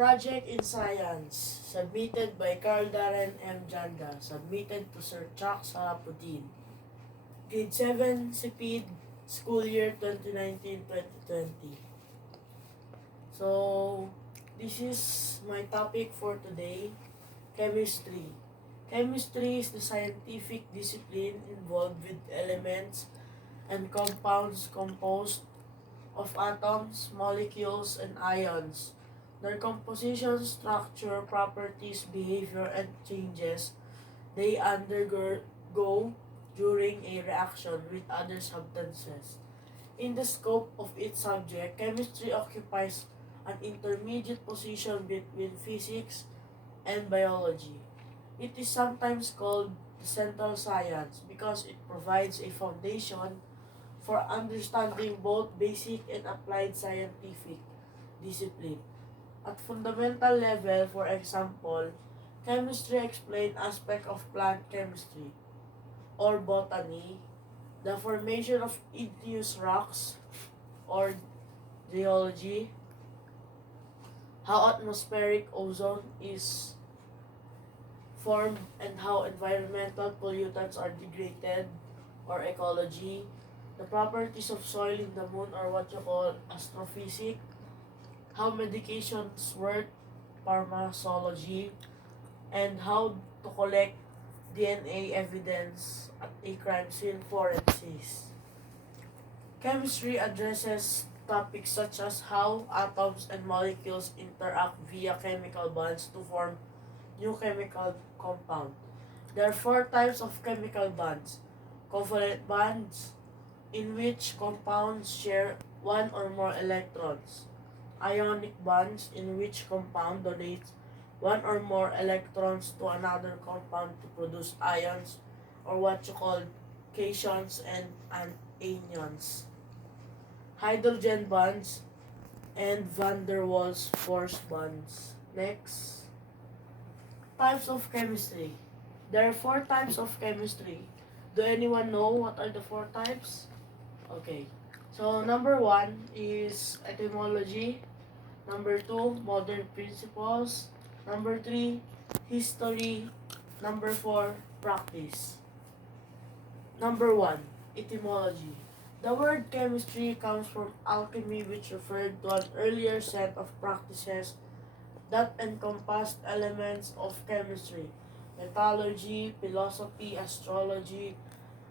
Project in Science, submitted by Carl Darren M. Janda, submitted to Sir Chuck Sarapudin. Grade 7, CPID, school year 2019-2020. So, this is my topic for today, chemistry. Chemistry is the scientific discipline involved with elements and compounds composed of atoms, molecules, and ions. Their composition, structure, properties, behavior, and changes they undergo during a reaction with other substances. In the scope of its subject, chemistry occupies an intermediate position between physics and biology. It is sometimes called the central science because it provides a foundation for understanding both basic and applied scientific discipline. At fundamental level, for example, chemistry explains aspects of plant chemistry or botany, the formation of igneous rocks or geology, how atmospheric ozone is formed and how environmental pollutants are degraded or ecology, the properties of soil in the moon or what you call astrophysics, how medications work, pharmacology, and how to collect DNA evidence at a crime scene forensics. Chemistry addresses topics such as how atoms and molecules interact via chemical bonds to form new chemical compound. There are four types of chemical bonds. Covalent bonds, in which compounds share one or more electrons. Ionic bonds, in which compound donates one or more electrons to another compound to produce ions, or what you call cations and anions. Hydrogen bonds and van der Waals force bonds. Next. Types of chemistry. There are four types of chemistry. Do anyone know what are the four types? Okay. So number 1 is etymology. Number 2, modern principles. Number 3, history. Number 4, practice. Number 1, etymology. The word chemistry comes from alchemy, which referred to an earlier set of practices that encompassed elements of chemistry: metallurgy, philosophy, astrology,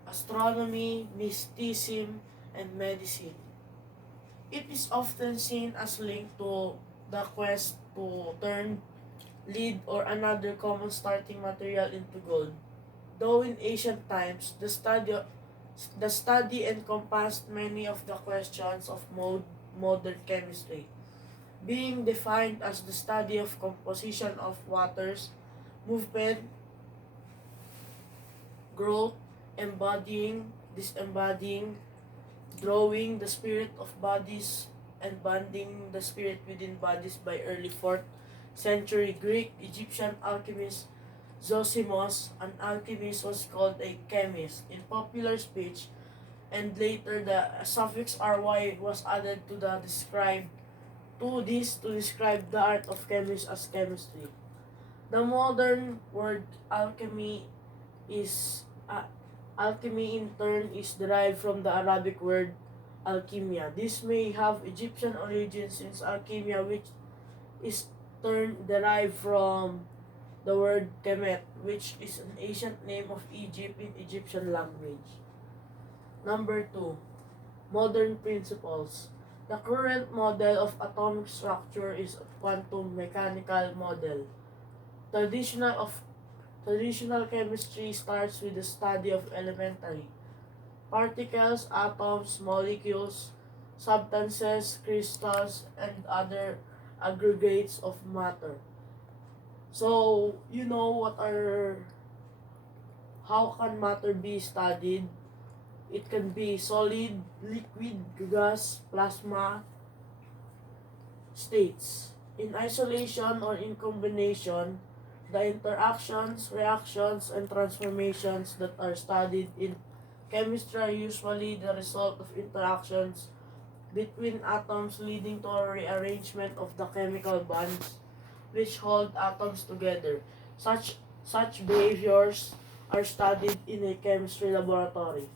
astronomy, mysticism, and medicine. It is often seen as linked to the quest to turn lead or another common starting material into gold. Though in ancient times, the study encompassed many of the questions of modern chemistry, being defined as the study of composition of waters, movement, growth, embodying, disembodying, drawing the spirit of bodies, and bonding the spirit within bodies by early 4th century Greek Egyptian alchemist Zosimos. An alchemist was called a chemist in popular speech, and later the suffix ry was added to describe the art of chemist as chemistry. The modern word alchemy is alchemy in turn is derived from the Arabic word alchemia. This may have Egyptian origins since alchemia, which is derived from the word Kemet, which is an ancient name of Egypt in Egyptian language. Number 2, modern principles. The current model of atomic structure is a quantum mechanical model. Traditional chemistry starts with the study of elementary particles, atoms, molecules, substances, crystals, and other aggregates of matter. So, how can matter be studied? It can be solid, liquid, gas, plasma states. In isolation or in combination, the interactions, reactions, and transformations that are studied in chemistry are usually the result of interactions between atoms leading to a rearrangement of the chemical bonds which hold atoms together. Such behaviors are studied in a chemistry laboratory.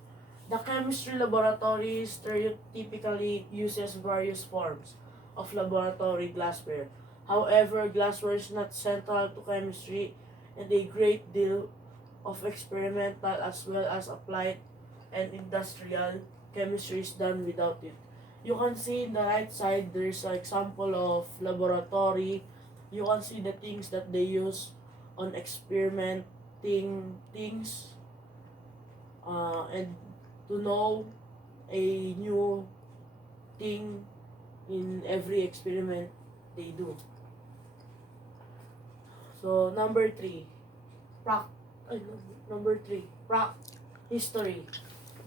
The chemistry laboratory stereotypically uses various forms of laboratory glassware. However, glassware is not central to chemistry, and a great deal of experimental as well as applied and industrial chemistry is done without it. You can see in the right side there's an example of laboratory. You can see the things that they use on experimenting things, and to know a new thing in every experiment they do. So prac number three, history.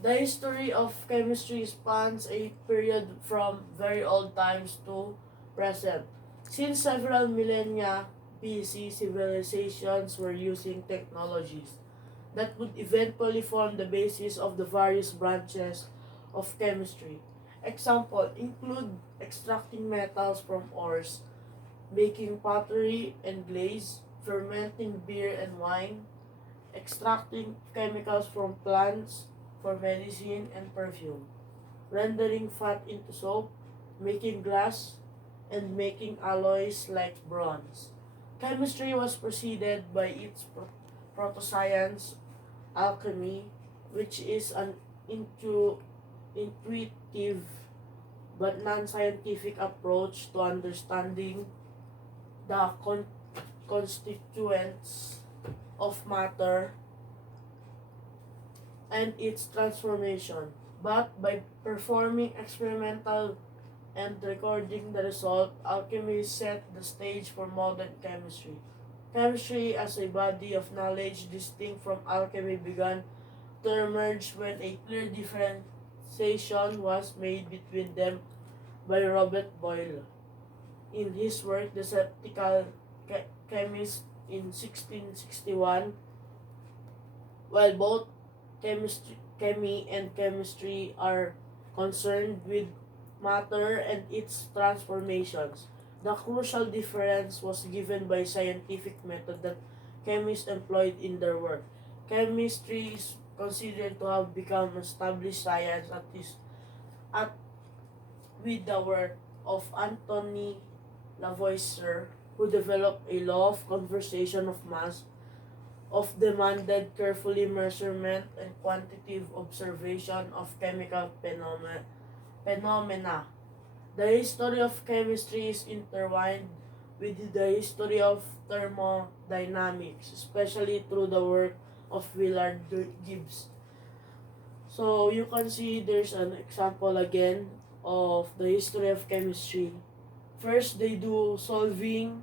The history of chemistry spans a period from very old times to present. Since several millennia BC, civilizations were using technologies that would eventually form the basis of the various branches of chemistry. Example include extracting metals from ores, making pottery and glaze, fermenting beer and wine, extracting chemicals from plants for medicine and perfume, rendering fat into soap, making glass, and making alloys like bronze. Chemistry was preceded by its proto-science, alchemy, which is an intuitive but non-scientific approach to understanding the constituents of matter and its transformation, but by performing experimental and recording the result, alchemy set the stage for modern chemistry. Chemistry as a body of knowledge distinct from alchemy began to emerge when a clear differentiation was made between them by Robert Boyle in his work The Skeptical Chemist in 1661. While both chemy and chemistry are concerned with matter and its transformations, the crucial difference was given by scientific method that chemists employed in their work. Chemistry is considered to have become established science at with the work of Anthony Lavoisier, who developed a law of conservation of mass of demanded carefully measurement and quantitative observation of chemical phenomena. The history of chemistry is intertwined with the history of thermodynamics, especially through the work of Willard Gibbs. So you can see there's an example again of the history of chemistry. First, they do solving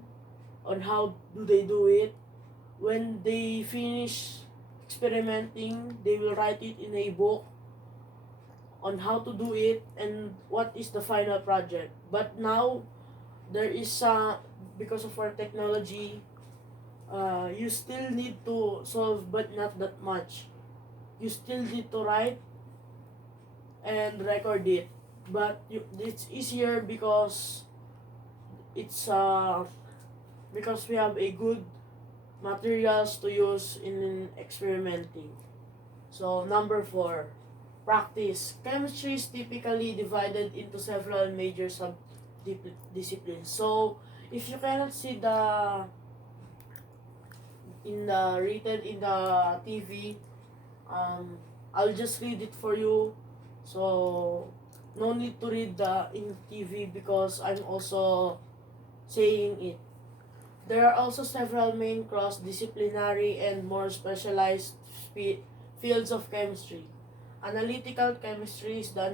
on how do they do it. When they finish experimenting, they will write it in a book on how to do it and what is the final project. But now, there is because of our technology, you still need to solve, but not that much. You still need to write and record it, but it's easier it's because we have a good materials to use in experimenting. So number 4, practice. Chemistry is typically divided into several major sub-disciplines. So if you cannot see the written in the TV, I'll just read it for you. So no need to read the in TV because I'm also saying it. There are also several main cross-disciplinary and more specialized fields of chemistry. Analytical chemistry is the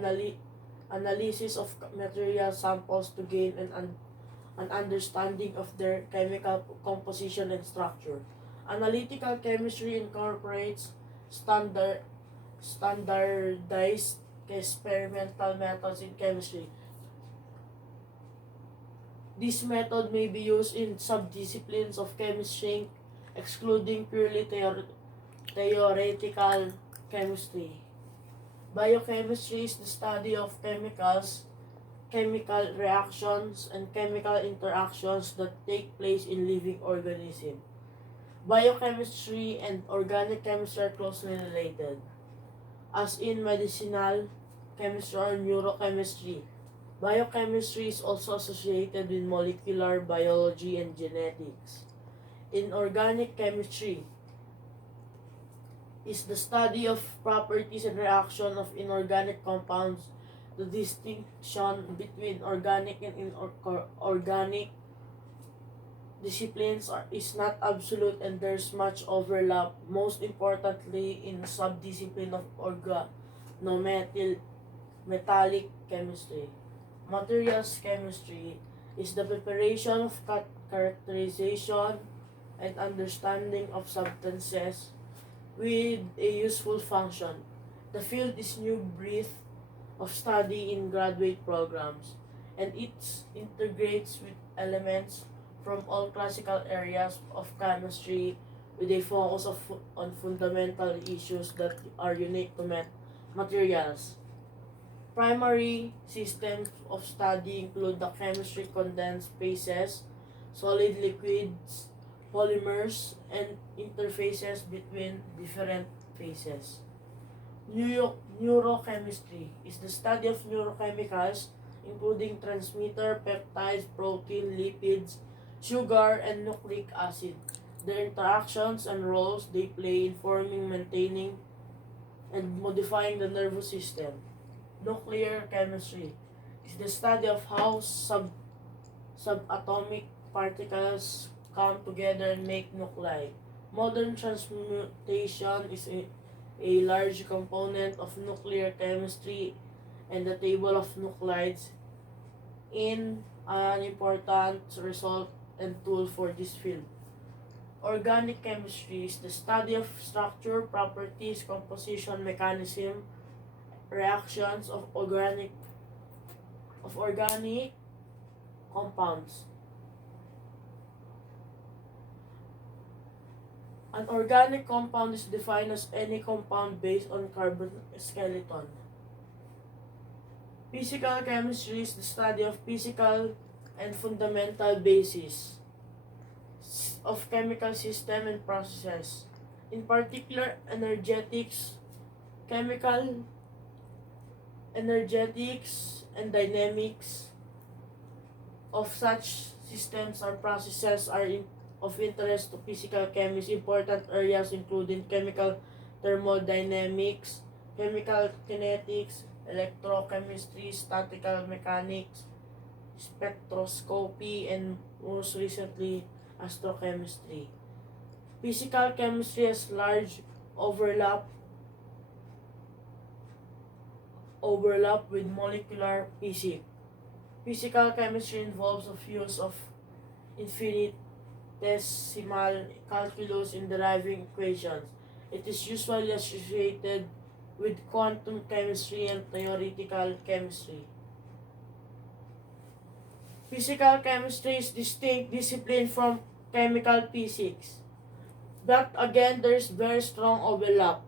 analysis of material samples to gain an understanding of their chemical composition and structure. Analytical chemistry incorporates standardized experimental methods in chemistry. This method may be used in subdisciplines of chemistry, excluding purely theoretical chemistry. Biochemistry is the study of chemicals chemical reactions and chemical interactions that take place in living organisms. Biochemistry and organic chemistry are closely related, as in medicinal chemistry or neurochemistry. Biochemistry is also associated with molecular biology and genetics. In organic chemistry, is the study of properties and reaction of inorganic compounds. The distinction between organic and inorganic disciplines is not absolute and there's much overlap, most importantly in subdiscipline of organometallic chemistry. Materials chemistry is the preparation of characterization and understanding of substances with a useful function. The field is new breath of study in graduate programs, and it integrates with elements from all classical areas of chemistry with a focus on fundamental issues that are unique to materials. Primary systems of study include the chemistry condensed phases, solid liquids, polymers, and interfaces between different phases. Neurochemistry is the study of neurochemicals, including transmitter, peptides, protein, lipids, sugar, and nucleic acid. Their interactions and roles they play in forming, maintaining, and modifying the nervous system. Nuclear chemistry is the study of how subatomic particles come together and make nuclei. Modern transmutation is a large component of nuclear chemistry, and the table of nuclides in an important result and tool for this field. Organic chemistry is the study of structure, properties, composition, mechanism, reactions of organic compounds. An organic compound is defined as any compound based on carbon skeleton. Physical chemistry is the study of physical and fundamental basis of chemical system and processes. In particular, chemical energetics and dynamics of such systems or processes are of interest to physical chemists. Important areas including chemical thermodynamics, chemical kinetics, electrochemistry, statistical mechanics, spectroscopy, and most recently, astrochemistry. Physical chemistry has large overlap with molecular physics. Physical chemistry involves the use of infinitesimal calculus in deriving equations. It is usually associated with quantum chemistry and theoretical chemistry. Physical chemistry is distinct discipline from chemical physics, but again there is very strong overlap.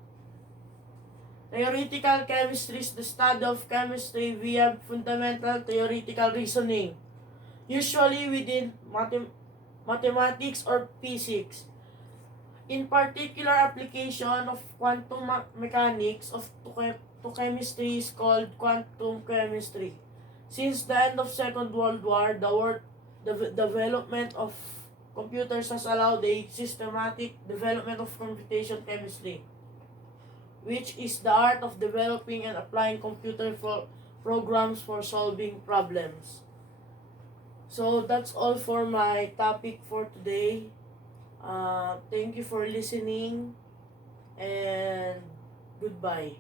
Theoretical chemistry is the study of chemistry via fundamental theoretical reasoning, usually within mathematics or physics. In particular, application of quantum mechanics to chemistry is called quantum chemistry. Since the end of Second World War, the development of computers has allowed a systematic development of computation chemistry, which is the art of developing and applying computer programs for solving problems. So that's all for my topic for today. Thank you for listening and goodbye.